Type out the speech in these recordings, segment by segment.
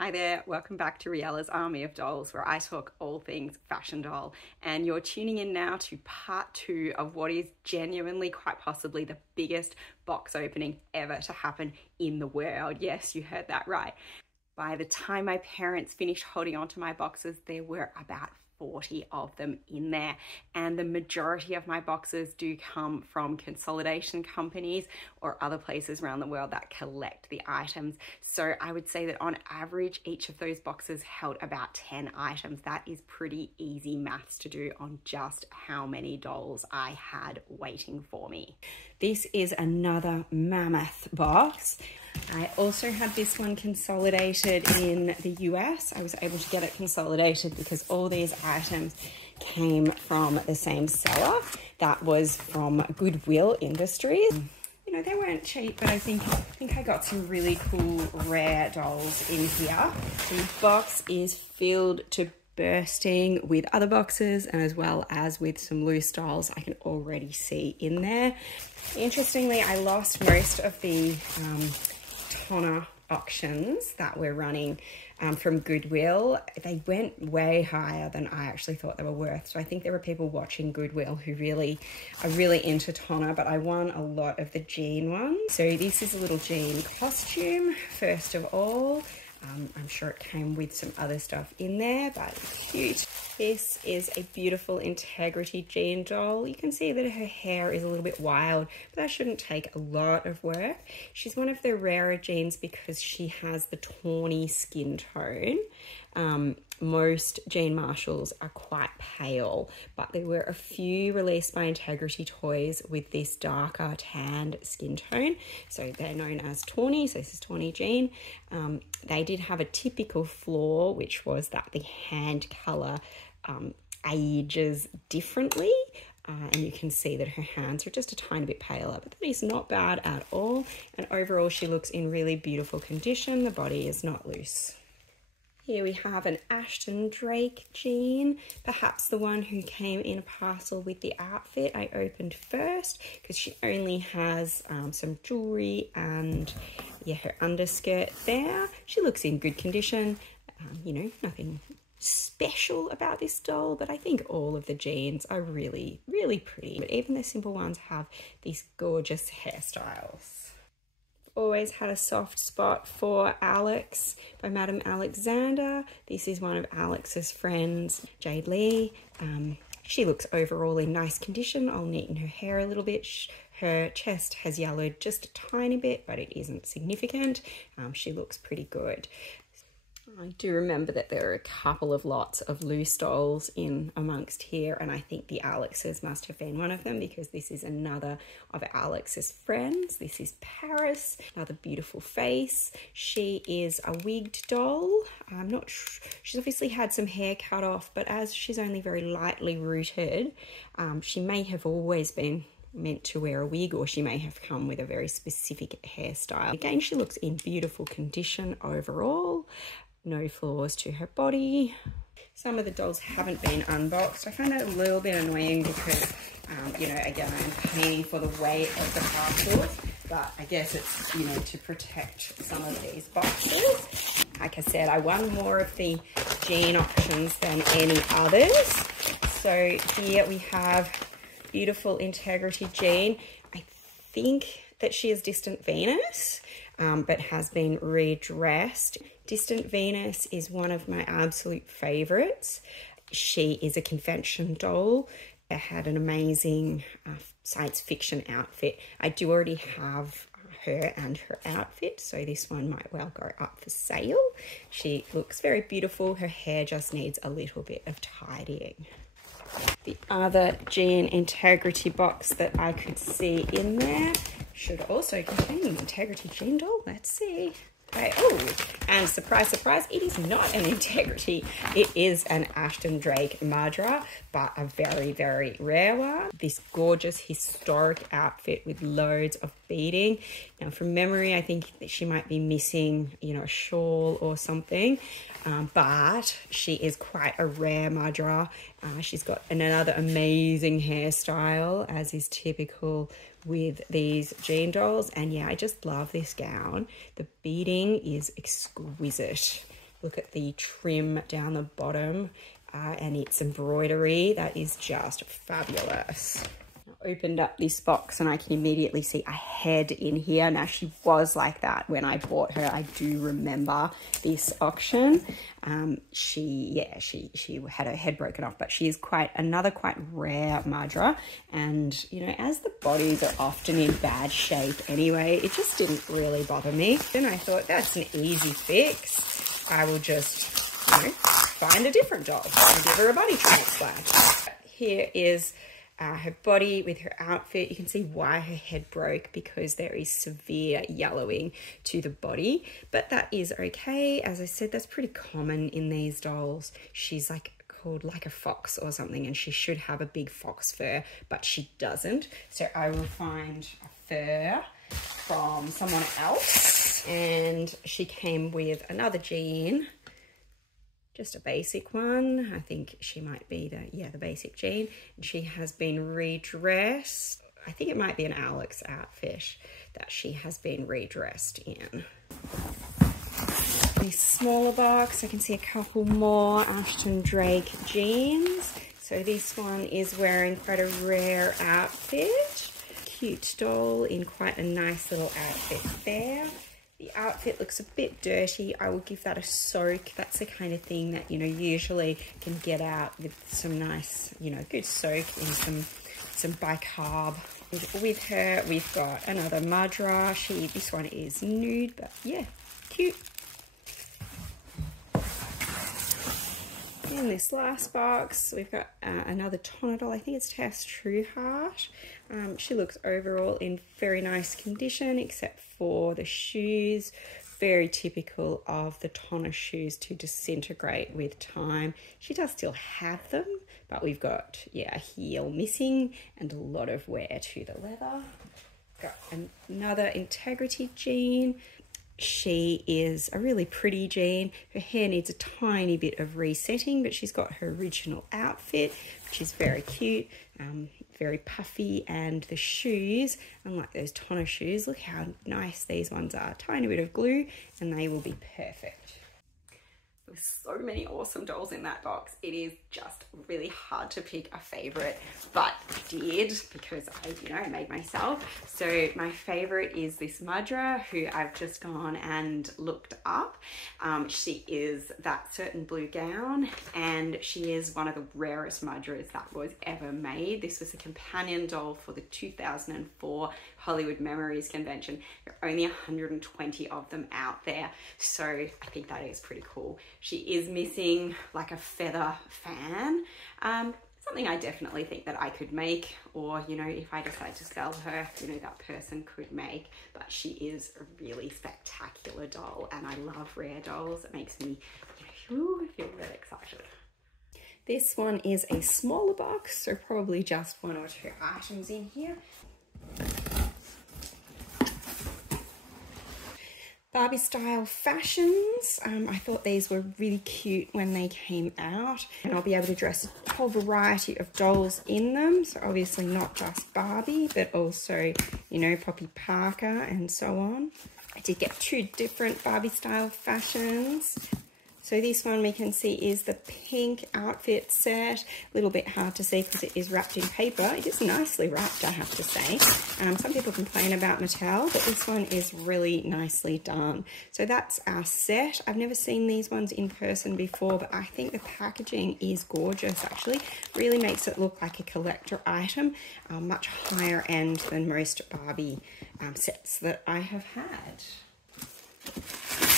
Hi there, welcome back to Riella's Army of Dolls, where I talk all things fashion doll. And you're tuning in now to part 2 of what is genuinely, quite possibly, the biggest box opening ever to happen in the world. Yes, you heard that right. By the time my parents finished holding onto my boxes, there were about 40 of them in there, and the majority of my boxes do come from consolidation companies or other places around the world that collect the items. So I would say that on average each of those boxes held about 10 items. That is pretty easy maths to do on just how many dolls I had waiting for me. This is another mammoth box. I also had this one consolidated in the US. I was able to get it consolidated because all these items came from the same seller. That was from Goodwill Industries. You know, they weren't cheap, but I think I got some really cool rare dolls in here. The box is filled to bursting with other boxes, and as well as with some loose dolls I can already see in there. Interestingly, I lost most of the toner auctions that we're running from Goodwill. They went way higher than I actually thought they were worth. So I think there were people watching Goodwill who are really into toner, but I won a lot of the jean ones. So this is a little jean costume, first of all. I'm sure it came with some other stuff in there, but cute. This is a beautiful Integrity jean doll. You can see that her hair is a little bit wild, but that shouldn't take a lot of work. She's one of the rarer jeans because she has the tawny skin tone. Most Jean Marshalls are quite pale, but there were a few released by Integrity Toys with this darker tanned skin tone. So they're known as tawny, so this is tawny jean. They did have a typical flaw, which was that the hand colour ages differently. And you can see that her hands are just a tiny bit paler, but that is not bad at all. And overall, she looks in really beautiful condition. The body is not loose. Here we have an Ashton Drake jean, perhaps the one who came in a parcel with the outfit I opened first, because she only has some jewellery and yeah, her underskirt there. She looks in good condition, you know, nothing special about this doll, but I think all of the jeans are really, really pretty. But even the simple ones have these gorgeous hairstyles. Always had a soft spot for Alex by Madame Alexander. This is one of Alex's friends, Jade Lee. She looks overall in nice condition. I'll neaten her hair a little bit. Her chest has yellowed just a tiny bit, but it isn't significant. She looks pretty good. I do remember that there are a couple of lots of loose dolls in amongst here, and I think the Alex's must have been one of them, because this is another of Alex's friends. This is Paris, another beautiful face. She is a wigged doll. I'm not sure. She's obviously had some hair cut off, but as she's only very lightly rooted, she may have always been meant to wear a wig, or she may have come with a very specific hairstyle. Again, she looks in beautiful condition overall. No flaws to her body. Some of the dolls haven't been unboxed. I find that a little bit annoying because, you know, again, I'm paying for the weight of the parcels, but I guess it's, you know, to protect some of these boxes. Like I said, I won more of the jean options than any others. So here we have beautiful Integrity jean. I think that she is Distant Venus, but has been redressed. Distant Venus is one of my absolute favorites. She is a convention doll. I had an amazing science fiction outfit. I do already have her and her outfit, so this one might well go up for sale. She looks very beautiful. Her hair just needs a little bit of tidying. The other jean Integrity box that I could see in there should also contain an Integrity jean doll. Let's see. Okay. Oh, and surprise, surprise, it is not an Integrity. It is an Ashton Drake Madra, but a very, very rare one. This gorgeous historic outfit with loads of beading. Now, from memory, I think that she might be missing, you know, a shawl or something, but she is quite a rare Madra. She's got another amazing hairstyle, as is typical with these jean dolls. And yeah, I just love this gown. The beading is exquisite. Look at the trim down the bottom and its embroidery. That is just fabulous. I opened up this box and I can immediately see a head in here. Now, she was like that when I bought her. I do remember this auction. She had her head broken off, but she is another quite rare Madra. And, you know, as the bodies are often in bad shape anyway, it just didn't really bother me. Then I thought, that's an easy fix. I will just, you know, find a different doll and give her a body transplant. Here is her body with her outfit. You can see why her head broke, because there is severe yellowing to the body, but that is okay. As I said, that's pretty common in these dolls. She's called like a fox or something, and she should have a big fox fur, but she doesn't. So I will find a fur from someone else. And she came with another jean, just a basic one. I think she might be the basic jean. And she has been redressed. I think it might be an Alex outfit that she has been redressed in. This smaller box, I can see a couple more Ashton Drake jeans. So this one is wearing quite a rare outfit. Cute doll in quite a nice little outfit there. The outfit looks a bit dirty. I will give that a soak. That's the kind of thing that, you know, usually can get out with some nice, you know, good soak in some bicarb. With her, we've got another Madra. This one is nude, but yeah, cute. In this last box, we've got another Tonna doll. I think it's Tess Trueheart. She looks overall in very nice condition, except for the shoes. Very typical of the Tonna shoes to disintegrate with time. She does still have them, but we've got, yeah, a heel missing and a lot of wear to the leather. Got another Integrity jean. She is a really pretty jean. Her hair needs a tiny bit of resetting, but she's got her original outfit, which is very cute, very puffy. And the shoes, unlike those Tonna shoes, look how nice these ones are. Tiny bit of glue and they will be perfect. There's so many awesome dolls in that box. It is just really hard to pick a favorite, but I did, because I, you know, made myself. So my favorite is this Madra, who I've just gone and looked up. She is that certain blue gown, and she is one of the rarest Madras that was ever made. This was a companion doll for the 2004 Hollywood Memories Convention. There are only 120 of them out there, so I think that is pretty cool. She is missing like a feather fan, something I definitely think that I could make, or, you know, if I decide to sell her, you know, that person could make. But she is a really spectacular doll, and I love rare dolls. It makes me, you know, feel really excited. This one is a smaller box, so probably just one or two items in here. Barbie style fashions. I thought these were really cute when they came out, and I'll be able to dress a whole variety of dolls in them. So obviously not just Barbie, but also, you know, Poppy Parker and so on. I did get two different Barbie style fashions. So this one we can see is the pink outfit set. A little bit hard to see because it is wrapped in paper. It is nicely wrapped, I have to say. Some people complain about Mattel, but this one is really nicely done. So that's our set. I've never seen these ones in person before, but I think the packaging is gorgeous, actually. Really makes it look like a collector item, much higher end than most Barbie sets that I have had.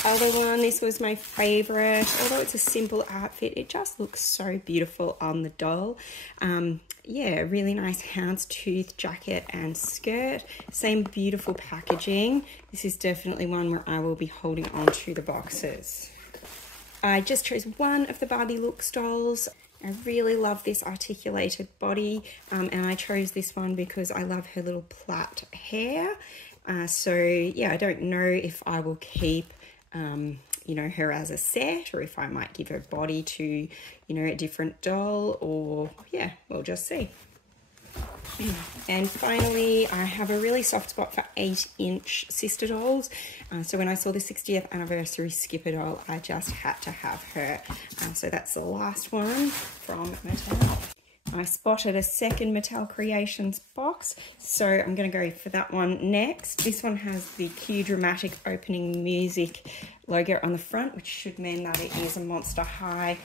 Other one, this was my favorite. Although it's a simple outfit, it just looks so beautiful on the doll. Yeah, really nice houndstooth jacket and skirt. Same beautiful packaging. This is definitely one where I will be holding on to the boxes. I just chose one of the Barbie Looks dolls. I really love this articulated body, and I chose this one because I love her little plait hair. So yeah, I don't know if I will keep you know, her as a set, or if I might give her body to, you know, a different doll, or yeah, we'll just see. And finally, I have a really soft spot for 8-inch sister dolls. So when I saw the 60th anniversary Skipper doll, I just had to have her. So that's the last one from Mattel. I spotted a second Mattel Creations box, so I'm going to go for that one next. This one has the cue dramatic opening music logo on the front, which should mean that it is a Monster High.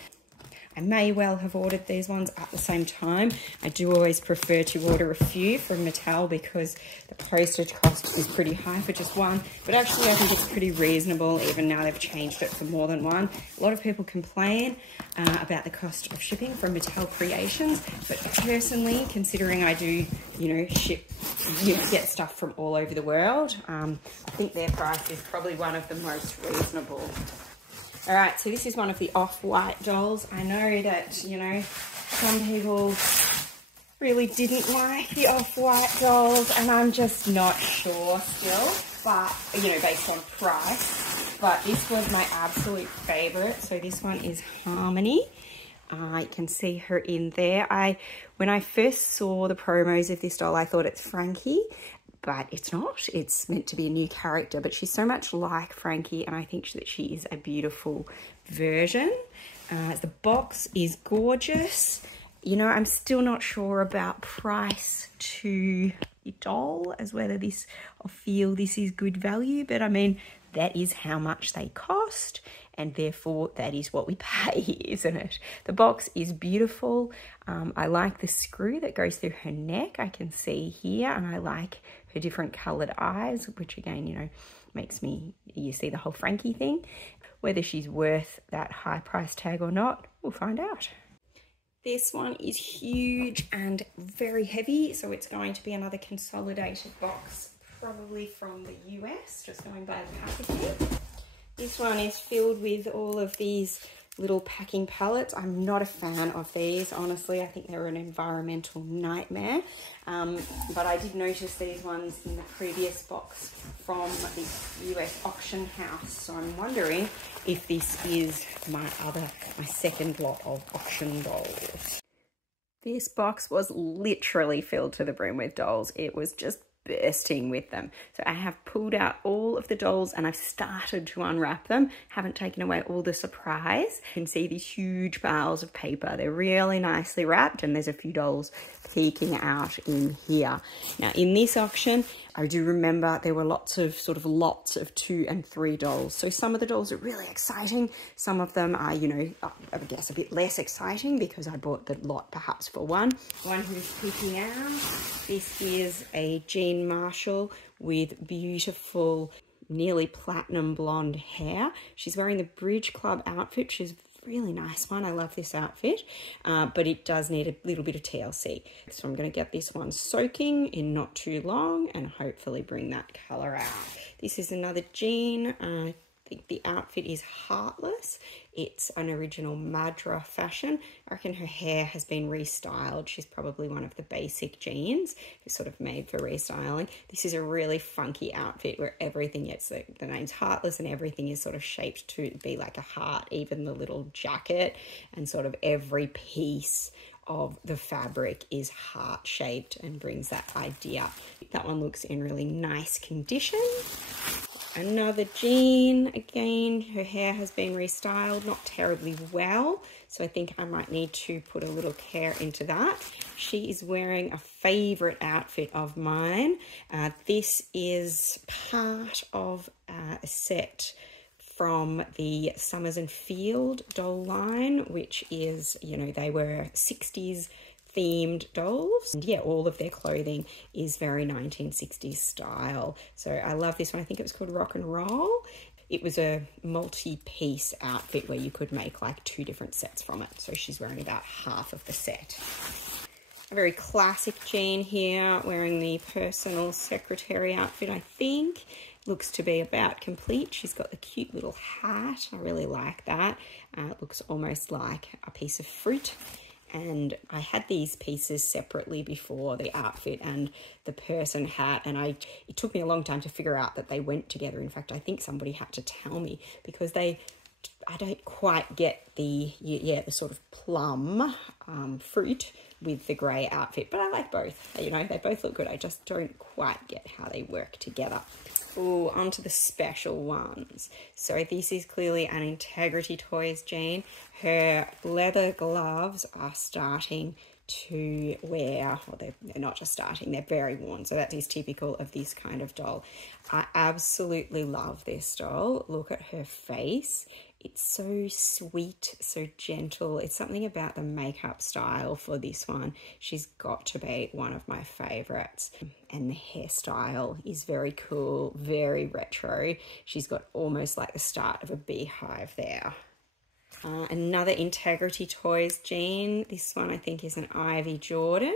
I may well have ordered these ones at the same time. I do always prefer to order a few from Mattel because the postage cost is pretty high for just one. But actually, I think it's pretty reasonable, even now they've changed it for more than one. A lot of people complain about the cost of shipping from Mattel Creations. But personally, considering I do, get stuff from all over the world, I think their price is probably one of the most reasonable. All right, so this is one of the off-white dolls. I know that, some people really didn't like the off-white dolls, and I'm just not sure still, but, based on price. But this was my absolute favorite. So this one is Harmony. You can see her in there. When I first saw the promos of this doll, I thought it's Frankie, but it's not. It's meant to be a new character, but she's so much like Frankie, and I think that she is a beautiful version. The box is gorgeous. I'm still not sure about price to the doll, as whether I feel this is good value, but I mean, that is how much they cost, and therefore that is what we pay, isn't it? The box is beautiful. I like the screw that goes through her neck, I can see here, and I like her different coloured eyes, which again, makes you see the whole Frankie thing. Whether she's worth that high price tag or not, we'll find out. This one is huge and very heavy, so it's going to be another consolidated box, probably from the US, just going by the packaging. This one is filled with all of these little packing pallets. I'm not a fan of these, honestly. I think they're an environmental nightmare. But I did notice these ones in the previous box from the US auction house. So I'm wondering if this is my second lot of auction dolls. This box was literally filled to the brim with dolls. It was just bursting with them. So I have pulled out all of the dolls and I've started to unwrap them. Haven't taken away all the surprise. You can see these huge bales of paper. They're really nicely wrapped, and there's a few dolls peeking out in here. Now in this auction, I do remember there were lots of 2 and 3 dolls. So some of the dolls are really exciting. Some of them are, I guess a bit less exciting because I bought the lot perhaps for one. One who's peeking out. This is a Jean Marshall with beautiful, nearly platinum blonde hair. She's wearing the Bridge Club outfit. She's a really nice one. I love this outfit, but it does need a little bit of TLC. So I'm going to get this one soaking in not too long and hopefully bring that colour out. This is another Jean. I think the outfit is Heartless. It's an original Madra fashion. I reckon her hair has been restyled. She's probably one of the basic jeans who's sort of made for restyling. This is a really funky outfit where everything gets, the name's Heartless, and everything is sort of shaped to be like a heart, even the little jacket, and sort of every piece of the fabric is heart-shaped and brings that idea. That one looks in really nice condition. Another Jean, again, her hair has been restyled, not terribly well, so I think I might need to put a little care into that. She is wearing a favourite outfit of mine. This is part of a set from the Summers and Field doll line, which is, they were 60s themed dolls. And yeah, all of their clothing is very 1960s style. So I love this one. I think it was called Rock and Roll. It was a multi-piece outfit where you could make like 2 different sets from it. So she's wearing about half of the set. A very classic Jean here, wearing the personal secretary outfit, I think. Looks to be about complete. She's got the cute little hat. I really like that. It looks almost like a piece of fruit. And I had these pieces separately before, the outfit and the person hat, and it took me a long time to figure out that they went together. In fact, I think somebody had to tell me because they I don't quite get the sort of plum fruit with the grey outfit, but I like both. You know, they both look good. I just don't quite get how they work together. Oh, onto the special ones. So this is clearly an Integrity Toys jean. Her leather gloves are starting to wear, or they're not just starting, they're very worn. So that is typical of this kind of doll. I absolutely love this doll. Look at her face. It's so sweet, so gentle. It's something about the makeup style for this one. She's got to be one of my favorites. And the hairstyle is very cool, very retro. She's got almost like the start of a beehive there. Another Integrity Toys jean. This one I think is an Ivy Jordan.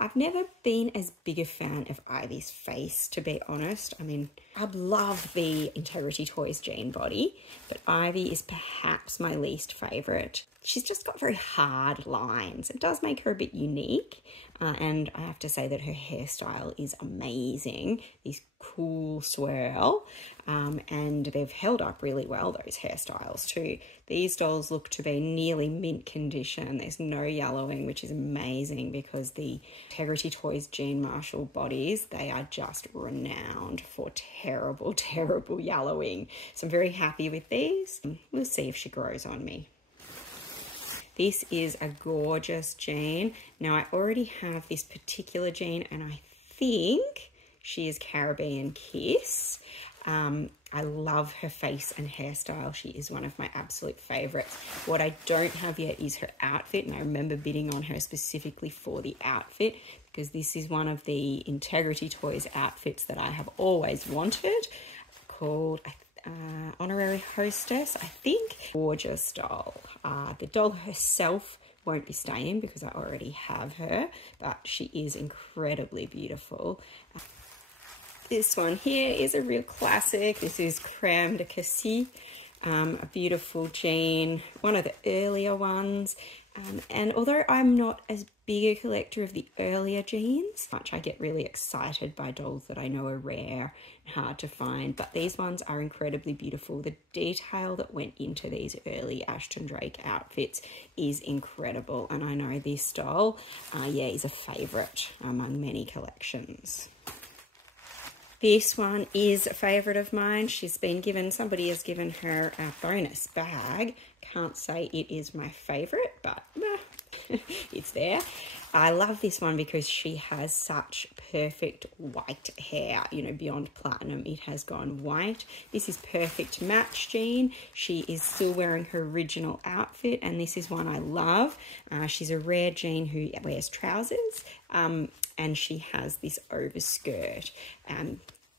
I've never been as big a fan of Ivy's face, to be honest. I mean, I love the Integrity Toys jean body, but Ivy is perhaps my least favourite. She's just got very hard lines. It does make her a bit unique, and I have to say that her hairstyle is amazing. This cool swirl, and they've held up really well, those hairstyles too. These dolls look to be nearly mint condition. There's no yellowing, which is amazing because the Integrity Toys Jean Marshall bodies, they are just renowned for terrible, terrible yellowing. So I'm very happy with these. We'll see if she grows on me. This is a gorgeous jean. Now, I already have this particular jean, and I think she is Caribbean Kiss. I love her face and hairstyle. She is one of my absolute favorites. What I don't have yet is her outfit, and I remember bidding on her specifically for the outfit because this is one of the Integrity Toys outfits that I have always wanted, called Honorary Hostess, I think. Gorgeous doll. The doll herself won't be staying because I already have her, but she is incredibly beautiful. This one here is a real classic. This is Crème de Cassis, a beautiful jean, one of the earlier ones. And although I'm not as big a collector of the earlier jeans, I get really excited by dolls that I know are rare and hard to find, but these ones are incredibly beautiful. The detail that went into these early Ashton Drake outfits is incredible, and I know this doll, is a favourite among many collections. This one is a favourite of mine. Somebody has given her a bonus bag. Can't say it is my favourite, but it's there. I love this one because she has such perfect white hair, you know, beyond platinum. It has gone white. This is perfect match jean. She is still wearing her original outfit, and this is one I love. She's a rare jean who wears trousers, and she has this overskirt.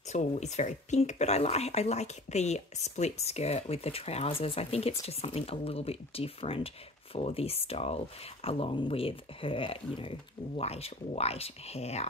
It's very pink, but I like the split skirt with the trousers. I think it's just something a little bit different for this doll, along with her, you know, white hair.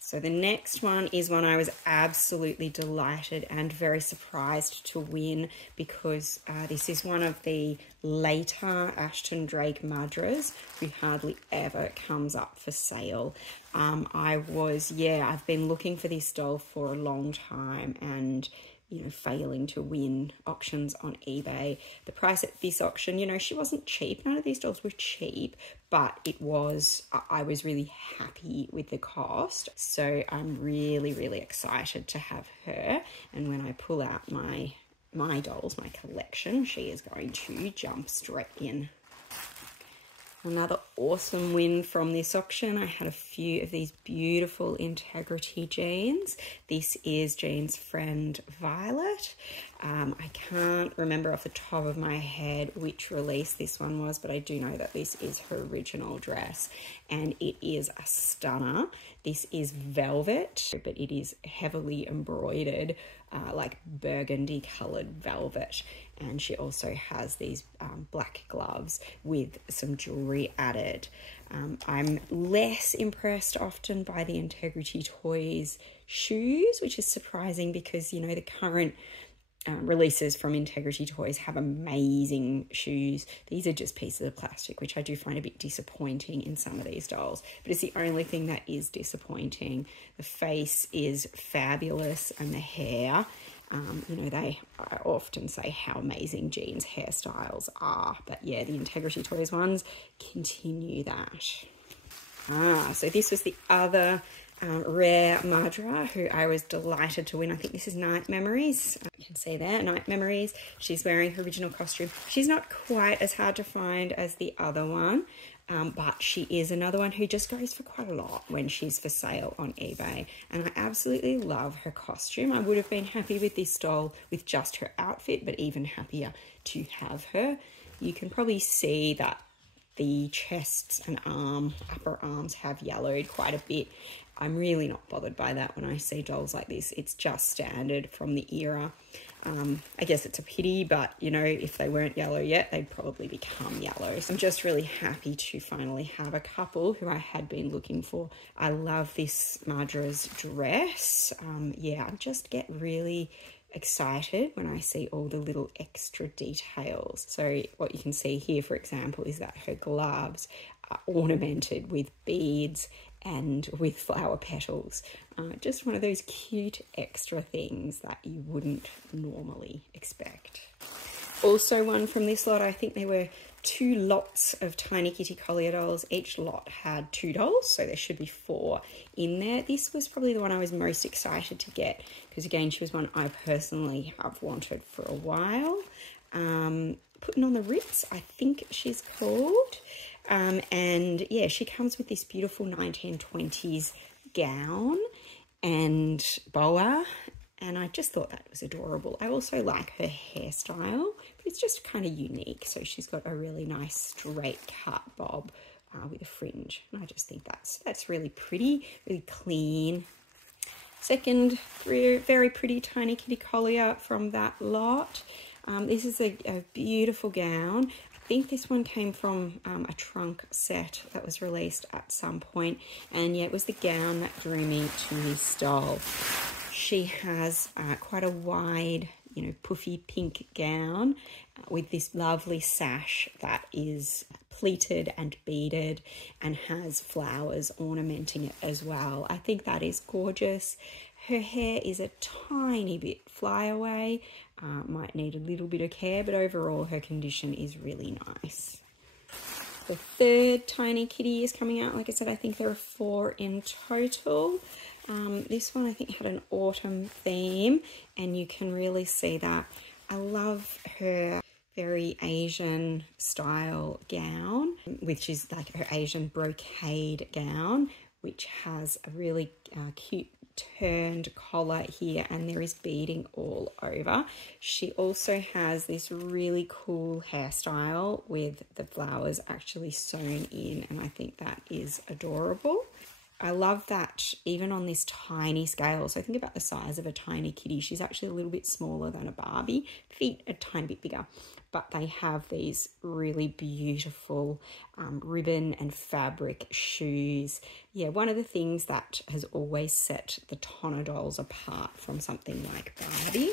So the next one is one I was absolutely delighted and very surprised to win because this is one of the later Ashton Drake Madras who hardly ever comes up for sale. I've been looking for this doll for a long time and, you know, failing to win auctions on eBay. The price at this auction, you know, she wasn't cheap. None of these dolls were cheap, but I was really happy with the cost. So I'm really, really excited to have her. And when I pull out my dolls, my collection, she is going to jump straight in. Another awesome win from this auction. I had a few of these beautiful Integrity jeans. This is Jean's friend Violet. I can't remember off the top of my head which release this one was, but I do know that this is her original dress, and it is a stunner. This is velvet, but it is heavily embroidered, like burgundy coloured velvet. And she also has these black gloves with some jewellery added. I'm less impressed often by the Integrity Toys shoes, which is surprising because, you know, the current releases from Integrity Toys have amazing shoes. These are just pieces of plastic, which I do find a bit disappointing in some of these dolls, but it's the only thing that is disappointing. The face is fabulous and the hair, You know, I often say how amazing Jean's hairstyles are, but yeah, the Integrity Toys ones continue that. So this was the other rare Madra who I was delighted to win. I think this is Night Memories. You can see there, Night Memories. She's wearing her original costume. She's not quite as hard to find as the other one, but she is another one who just goes for quite a lot when she's for sale on eBay. And I absolutely love her costume. I would have been happy with this doll with just her outfit, but even happier to have her. You can probably see that the chests and upper arms have yellowed quite a bit. I'm really not bothered by that when I see dolls like this. It's just standard from the era. I guess it's a pity, but you know, if they weren't yellow yet, they'd probably become yellow. So I'm just really happy to finally have a couple who I had been looking for. I love this Madra's dress. Yeah, I just get really excited when I see all the little extra details. So what you can see here, for example, is that her gloves are ornamented with beads and with flower petals. Just one of those cute extra things that you wouldn't normally expect. Also one from this lot, I think there were 2 lots of Tiny Kitty Collier dolls. Each lot had 2 dolls, so there should be 4 in there. This was probably the one I was most excited to get because, again, she was one I personally have wanted for a while. Putting on the Ritz, I think she's called. And yeah, she comes with this beautiful 1920s gown and boa, and I just thought that was adorable. I also like her hairstyle, but it's just kind of unique. So she's got a really nice straight cut bob with a fringe, and I just think that's really pretty, really clean. Second very pretty Tiny Kitty Collier from that lot. This is a beautiful gown. I think this one came from a trunk set that was released at some point, and yeah, it was the gown that drew me to this doll. She has quite a wide, you know, puffy pink gown with this lovely sash that is pleated and beaded and has flowers ornamenting it as well. I think that is gorgeous. Her hair is a tiny bit flyaway, might need a little bit of care, but overall her condition is really nice. The third Tiny Kitty is coming out. Like I said, I think there are 4 in total. This one I think had an autumn theme, and you can really see that. I love her very Asian style gown, which is like her Asian brocade gown, which has a really cute turned collar here, and there is beading all over. She also has this really cool hairstyle with the flowers actually sewn in, and I think that is adorable. I love that even on this tiny scale, so think about the size of a Tiny Kitty, she's actually a little bit smaller than a Barbie, feet a tiny bit bigger, but they have these really beautiful ribbon and fabric shoes. Yeah, one of the things that has always set the Tonner dolls apart from something like Barbie.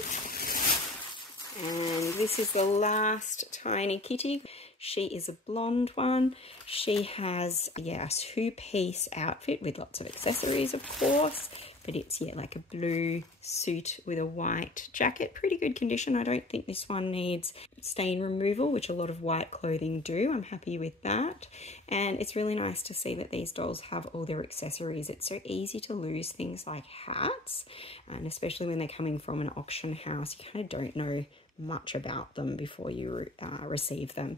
And this is the last Tiny Kitty. She is a blonde one. She has, yeah, a 2-piece outfit with lots of accessories, of course, but it's, yeah, like a blue suit with a white jacket. Pretty good condition. I don't think this one needs stain removal, which a lot of white clothing do. I'm happy with that. And it's really nice to see that these dolls have all their accessories. It's so easy to lose things like hats, and especially when they're coming from an auction house, you kind of don't know much about them before you receive them.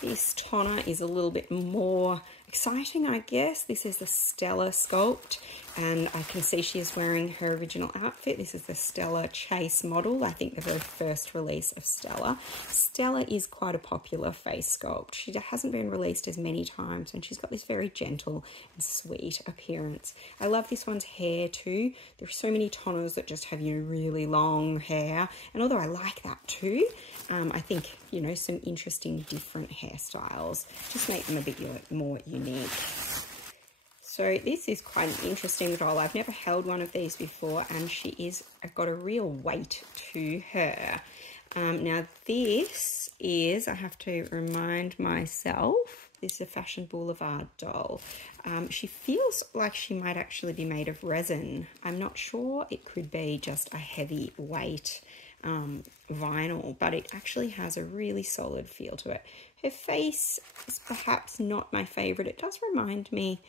This Tonner is a little bit more exciting, I guess. This is the Stella sculpt, and I can see she is wearing her original outfit. This is the Stella Chase model, I think the very first release of Stella. Stella is quite a popular face sculpt. She hasn't been released as many times, and she's got this very gentle and sweet appearance. I love this one's hair too. There are so many Tonners that just have, you know, really long hair, and although I like that too, I think, you know, some interesting different hairstyles just make them a bit more unique. So this is quite an interesting doll. I've never held one of these before, and she is got a real weight to her. Now this is, I have to remind myself, This is a Fashion Boulevard doll. She feels like she might actually be made of resin. I'm not sure. It could be just a heavy weight vinyl, but it actually has a really solid feel to it. Her face is perhaps not my favorite. It does remind me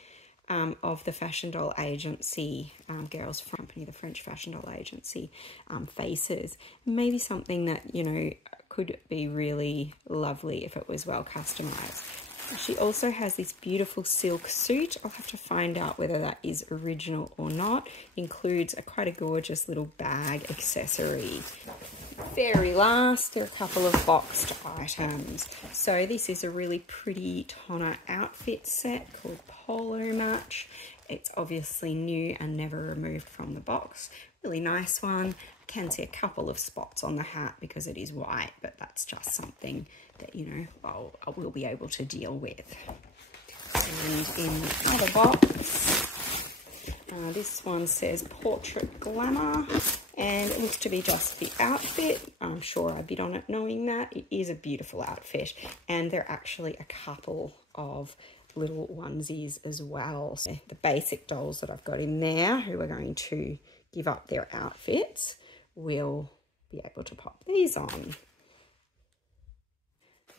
of the Fashion Doll Agency girls from company, the French Fashion Doll Agency faces. Maybe something that, you know, could be really lovely if it was well customized. She also has this beautiful silk suit. I'll have to find out whether that is original or not. Includes quite a gorgeous little bag accessory. Very last, there are a couple of boxed items. So this is a really pretty Tonna outfit set called Polo Match. It's obviously new and never removed from the box. Really nice one. I can see a couple of spots on the hat because it is white, but that's just something that, you know, I will be able to deal with. And in the other box, this one says Portrait Glamour, and it looks to be just the outfit. I'm sure I bid on it knowing that. It is a beautiful outfit, and there are actually a couple of little onesies as well. So the basic dolls that I've got in there who are going to give up their outfits will be able to pop these on.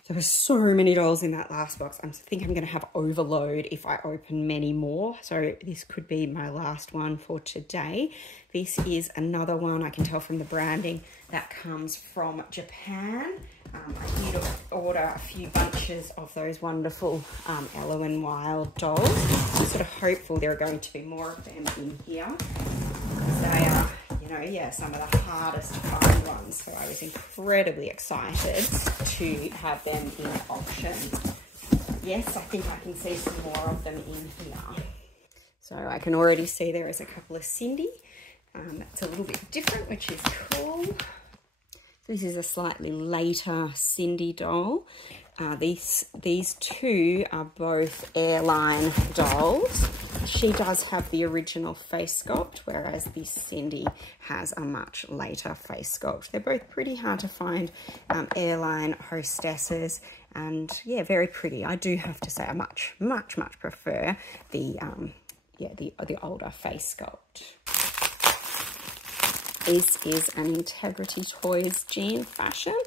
There were so many dolls in that last box. I think I'm going to have overload if I open many more. So this could be my last one for today. This is another one, I can tell from the branding, that comes from Japan. I need to order a few bunches of those wonderful Ellowyne Wilde dolls. I'm sort of hopeful there are going to be more of them in here. They are, you know, yeah, some of the hardest to find ones. So I was incredibly excited to have them in auction. Yes, I think I can see some more of them in here. So I can already see there is a couple of Cindy. That's a little bit different, which is cool. This is a slightly later Cindy doll. These two are both Airline dolls. She does have the original face sculpt, whereas this Cindy has a much later face sculpt. They're both pretty hard to find Airline hostesses, and yeah, very pretty. I do have to say I much prefer the older face sculpt. This is an Integrity Toys jean fashion.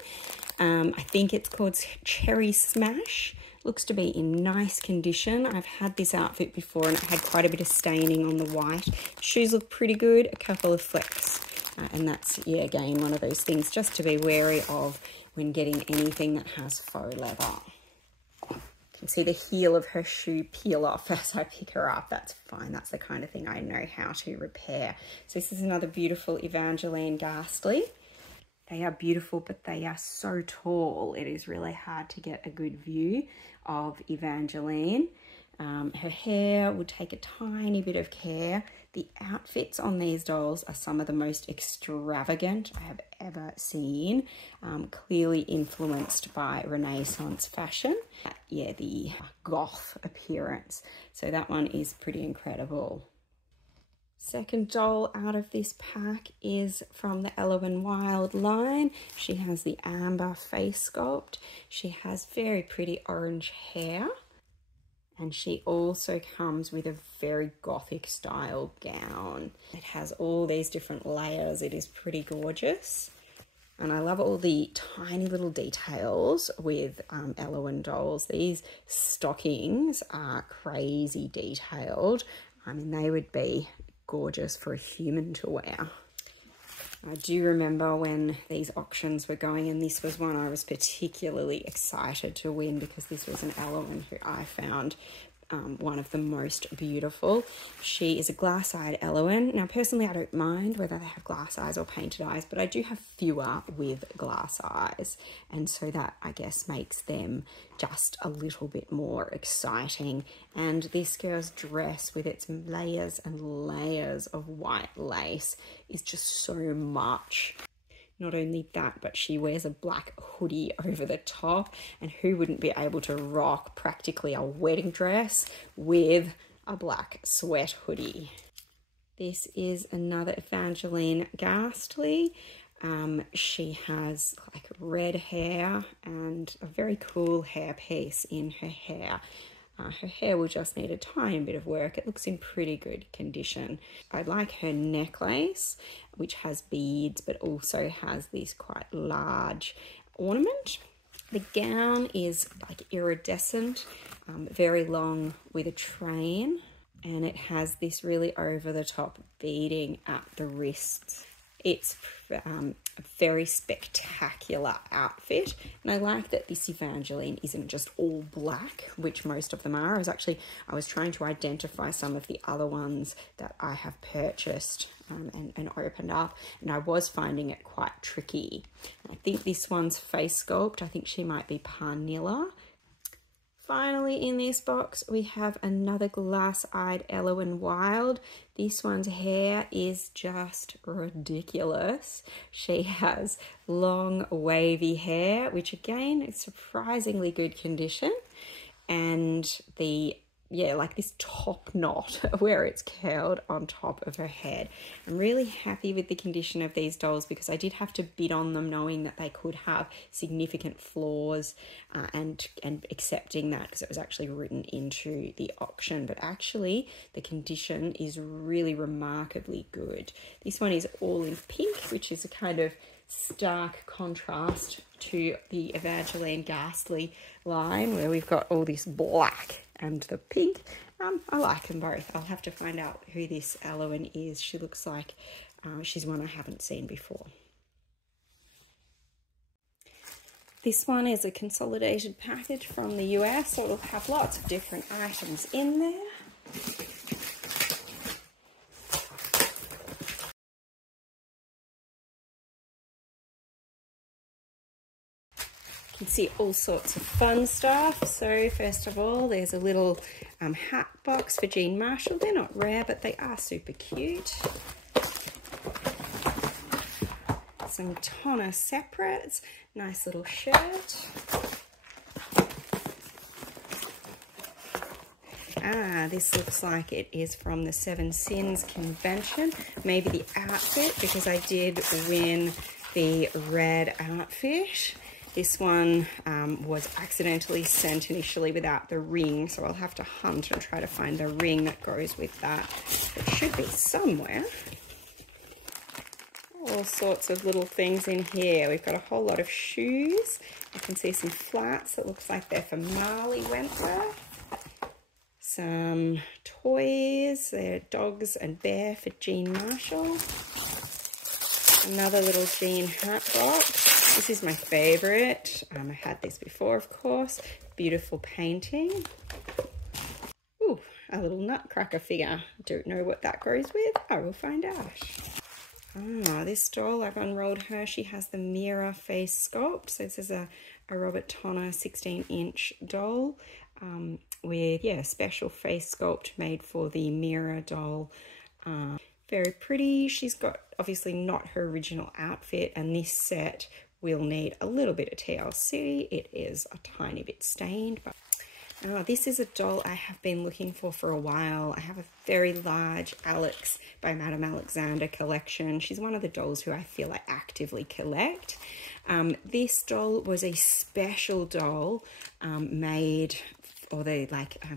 I think it's called Cherry Smash. Looks to be in nice condition. I've had this outfit before and it had quite a bit of staining on the white. Shoes look pretty good, a couple of flecks. And that's, yeah, again, one of those things just to be wary of when getting anything that has faux leather. You can see the heel of her shoe peel off as I pick her up. That's fine. That's the kind of thing I know how to repair. So this is another beautiful Evangeline Ghastly. They are beautiful, but they are so tall. It is really hard to get a good view of Evangeline. Her hair would take a tiny bit of care. The outfits on these dolls are some of the most extravagant I have ever seen. Clearly influenced by Renaissance fashion. Yeah, the goth appearance. So that one is pretty incredible. Second doll out of this pack is from the Ellowyne Wilde line. She has the amber face sculpt. She has very pretty orange hair. And she also comes with a very gothic style gown. It has all these different layers. It is pretty gorgeous. And I love all the tiny little details with Ellowyne dolls. These stockings are crazy detailed. I mean, they would be gorgeous for a human to wear. I do remember when these auctions were going, and this was one I was particularly excited to win because this was an Ellowyne who I found one of the most beautiful. She is a glass-eyed Ellowyne. Now, personally, I don't mind whether they have glass eyes or painted eyes, but I do have fewer with glass eyes. And so that, I guess, makes them just a little bit more exciting. And this girl's dress with its layers and layers of white lace is just so much. Not only that, but she wears a black hoodie over the top, and who wouldn't be able to rock practically a wedding dress with a black sweat hoodie? This is another Evangeline Ghastly. She has like red hair and a very cool hair piece in her hair. Her hair will just need a tiny bit of work. It looks in pretty good condition. I like her necklace, which has beads, but also has this quite large ornament. The gown is like iridescent, very long with a train, and it has this really over-the-top beading at the wrists. It's a very spectacular outfit, and I like that this Evangeline isn't just all black, which most of them are. I was trying to identify some of the other ones that I have purchased and opened up, and I was finding it quite tricky. I think this one's face sculpt. I think she might be Parnilla. Finally, in this box, we have another glass-eyed Ellowyne Wilde. This one's hair is just ridiculous. She has long, wavy hair, which again is surprisingly good condition. And like this top knot where it's curled on top of her head. I'm really happy with the condition of these dolls because I did have to bid on them knowing that they could have significant flaws and accepting that because it was actually written into the auction. But actually the condition is really remarkably good. This one is all in pink, which is a kind of stark contrast to the Evangeline Ghastly line where we've got all this black and the pink. I like them both. I'll have to find out who this Ellowyne is. She looks like she's one I haven't seen before. This one is a consolidated package from the US, so it'll have lots of different items in there. You can see all sorts of fun stuff. So first of all, there's a little hat box for Jean Marshall. They're not rare, but they are super cute. Some Tonna separates, nice little shirt. This looks like it is from the Seven Sins convention. Maybe the outfit, because I did win the red outfit. This one was accidentally sent initially without the ring, so I'll have to hunt and try to find the ring that goes with that. It should be somewhere. All sorts of little things in here. We've got a whole lot of shoes. I can see some flats that looks like they're for Marley Wentworth. Some toys. They're dogs and bear for Jean Marshall. Another little Jean hat box. This is my favourite. I had this before, of course. Beautiful painting. Ooh, a little nutcracker figure. Don't know what that goes with. I will find out. This doll, I've unrolled her. She has the mirror face sculpt. So this is a Robert Tonna 16-inch doll with, special face sculpt made for the mirror doll. Very pretty. She's got obviously not her original outfit, and this set will need a little bit of TLC. It is a tiny bit stained, but this is a doll I have been looking for a while. I have a very large Alex by Madame Alexander collection. She's one of the dolls who I feel I actively collect. This doll was a special doll made for the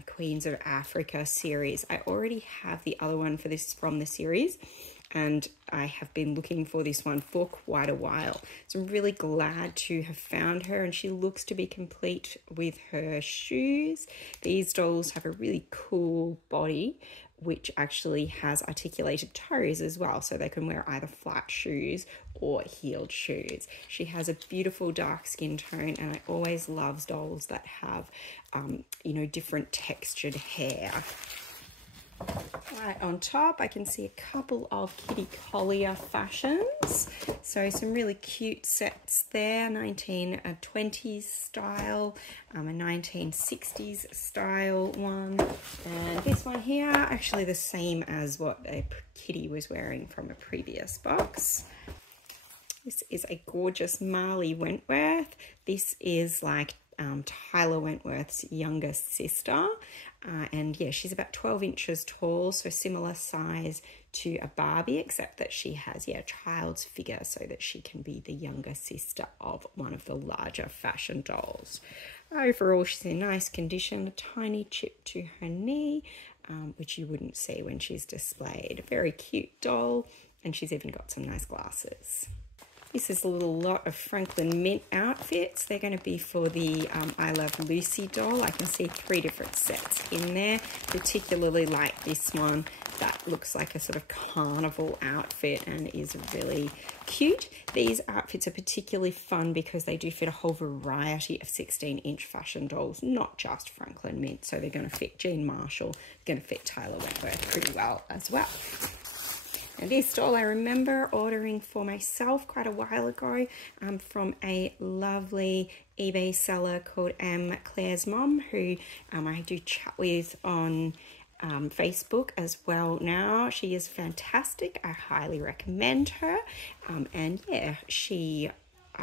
Queens of Africa series. I already have the other one for this from the series, and I have been looking for this one for quite a while. So I'm really glad to have found her, and she looks to be complete with her shoes. These dolls have a really cool body, which actually has articulated toes as well, so they can wear either flat shoes or heeled shoes. She has a beautiful dark skin tone, and I always love dolls that have, different textured hair. Right on top, I can see a couple of Kitty Collier fashions. So some really cute sets there, 1920s style, a 1960s style one. And this one here, actually the same as what a Kitty was wearing from a previous box. This is a gorgeous Marley Wentworth. This is like Tyler Wentworth's younger sister. And yeah, she's about 12 inches tall, so a similar size to a Barbie, except that she has, yeah, a child's figure so that she can be the younger sister of one of the larger fashion dolls. Overall, she's in nice condition, a tiny chip to her knee, which you wouldn't see when she's displayed. A very cute doll, and she's even got some nice glasses. This is a little lot of Franklin Mint outfits. They're going to be for the I Love Lucy doll. I can see 3 different sets in there. Particularly like this one that looks like a sort of carnival outfit and is really cute. These outfits are particularly fun because they do fit a whole variety of 16-inch fashion dolls, not just Franklin Mint. So they're going to fit Jean Marshall, going to fit Tyler Wentworth pretty well as well. And this doll I remember ordering for myself quite a while ago from a lovely eBay seller called Claire's Mom, who I do chat with on Facebook as well now. She is fantastic. I highly recommend her. And yeah,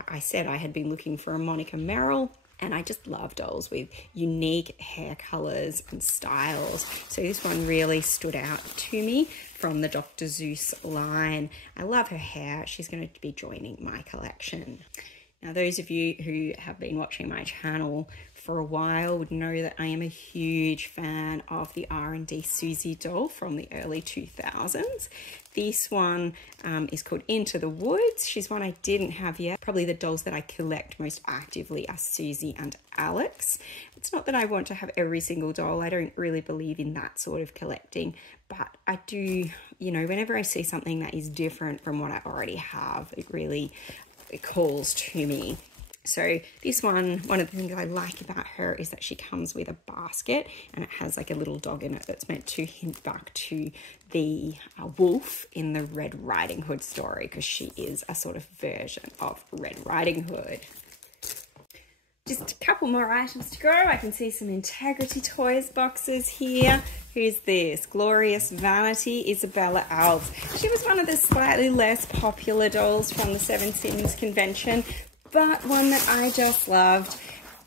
I said I had been looking for a Monica Merrill, and I just love dolls with unique hair colours and styles. So this one really stood out to me from the Dr. Zeus line. I love her hair. She's going to be joining my collection. Now, those of you who have been watching my channel for a while would know that I am a huge fan of the R&D Susie doll from the early 2000s. This one is called Into the Woods. She's one I didn't have yet. Probably the dolls that I collect most actively are Susie and Alex. It's not that I want to have every single doll. I don't really believe in that sort of collecting, but I do, you know, whenever I see something that is different from what I already have, it calls to me. So this one of the things I like about her is that she comes with a basket, and it has like a little dog in it that's meant to hint back to the wolf in the Red Riding Hood story, because she is a sort of version of Red Riding Hood. Just a couple more items to go. I can see some Integrity Toys boxes here. Who's this? Glorious Vanity, Isabella Alves. She was one of the slightly less popular dolls from the Seven Sins convention, but one that I just loved.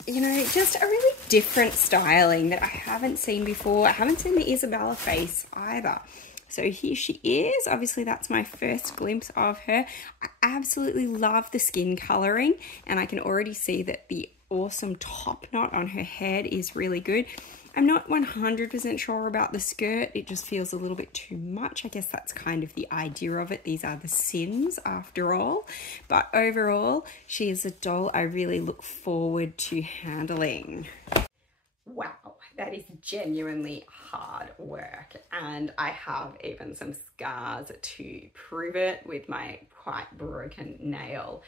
You know, just a really different styling that I haven't seen before. I haven't seen the Isabella face either. So here she is. Obviously, that's my first glimpse of her. I absolutely love the skin coloring, and I can already see that the awesome top knot on her head is really good. I'm not 100% sure about the skirt. It just feels a little bit too much. I guess that's kind of the idea of it. These are the sins after all. But overall, she is a doll I really look forward to handling. Wow, that is genuinely hard work, and I have even some scars to prove it with my quite broken nail.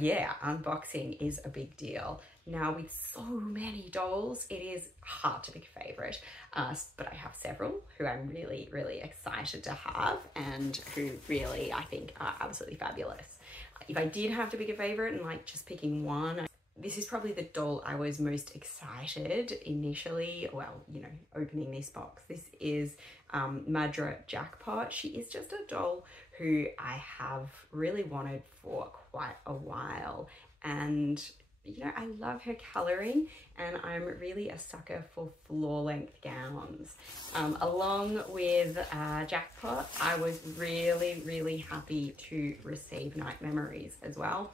Yeah, unboxing is a big deal. Now, with so many dolls, it is hard to pick a favourite, but I have several who I'm really, really excited to have and who really, I think, are absolutely fabulous. If I did have to pick a favourite and like just picking one, this is probably the doll I was most excited initially, well, you know, opening this box. This is Madra Jackpot. She is just a doll who I have really wanted for quite a while, and you know, I love her colouring, and I'm really a sucker for floor-length gowns. Along with Jackpot, I was really, really happy to receive Night Memories as well.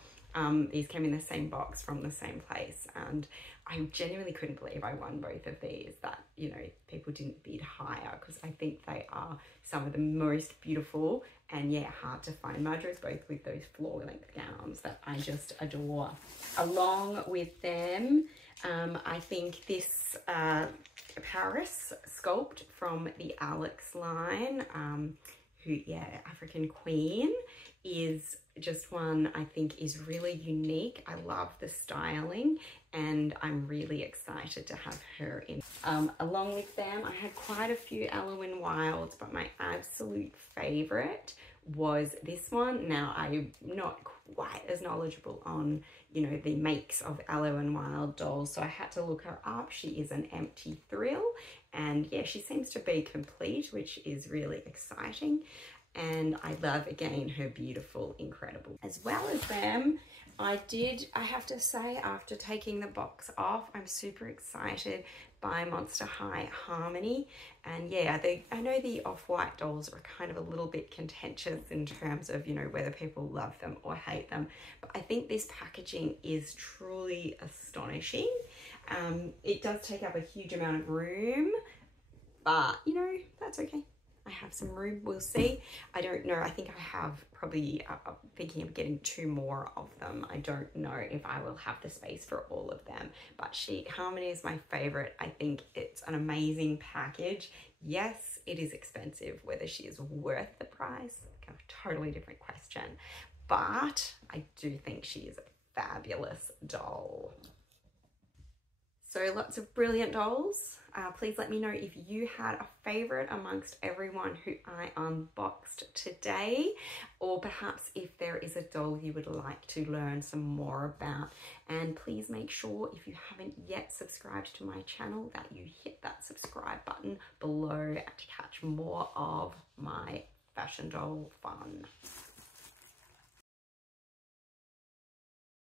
These came in the same box from the same place, and I genuinely couldn't believe I won both of these, that, you know, people didn't bid higher, because I think they are some of the most beautiful and, yeah, hard to find Madras, both with those floor-length gowns that I just adore. Along with them, I think this Paris sculpt from the Alex line, who, yeah, African Queen, is just one I think is really unique. I love the styling, and I'm really excited to have her in. Along with them, I had quite a few Ellowyne Wildes, but my absolute favorite was this one. Now, I'm not quite as knowledgeable on, you know, the makes of Ellowyne Wilde dolls, so I had to look her up. She is an Empty Thrill, and yeah, she seems to be complete, which is really exciting. And I love, again, her beautiful Incredible. As well as them, I have to say, after taking the box off, I'm super excited by Monster High Harmony. And yeah, I know the off-white dolls are kind of a little bit contentious in terms of, you know, whether people love them or hate them. But I think this packaging is truly astonishing. It does take up a huge amount of room, but you know, that's okay. I have some room, we'll see. I don't know, I think I have probably thinking of getting 2 more of them. I don't know if I will have the space for all of them, but Harmony is my favorite. I think it's an amazing package. Yes, it is expensive. Whether she is worth the price, a totally different question, but I do think she is a fabulous doll. So lots of brilliant dolls. Please let me know if you had a favorite amongst everyone who I unboxed today, or perhaps if there is a doll you would like to learn some more about. And please make sure, if you haven't yet subscribed to my channel, that you hit that subscribe button below to catch more of my fashion doll fun.